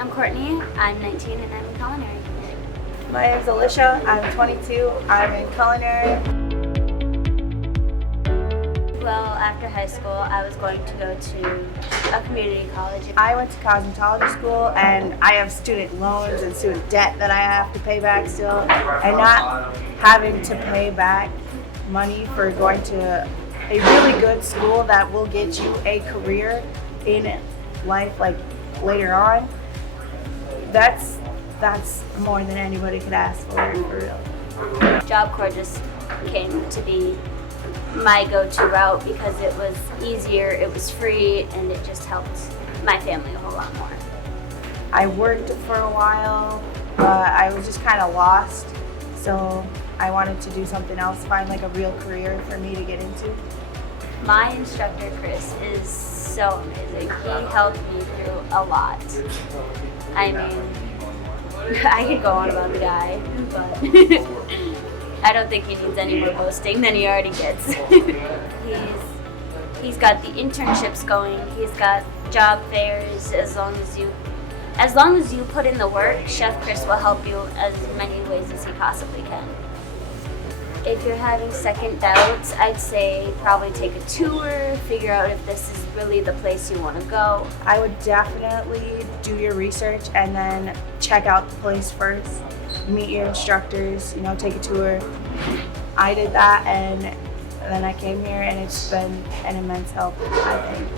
I'm Courtney, I'm 19 and I'm in Culinary. My name is Alicia, I'm 22, I'm in Culinary. Well, after high school, I was going to go to a community college. I went to cosmetology school and I have student loans and student debt that I have to pay back still. And not having to pay back money for going to a really good school that will get you a career in life, like later on, that's more than anybody could ask for real. Job Corps just came to be my go-to route because it was easier, it was free, and it just helped my family a whole lot more. I worked for a while, I was just kind of lost, so I wanted to do something else, find like a real career for me to get into. My instructor, Chris, is so amazing. He helped me through a lot. I mean, I could go on about the guy, but I don't think he needs any more boasting than he already gets. He's got the internships going, he's got job fairs. As long as you put in the work, Chef Chris will help you as many ways as he possibly can. If you're having second doubts, I'd say probably take a tour, figure out if this is really the place you want to go. I would definitely do your research and then check out the place first. Meet your instructors, take a tour. I did that and then I came here and it's been an immense help, I think.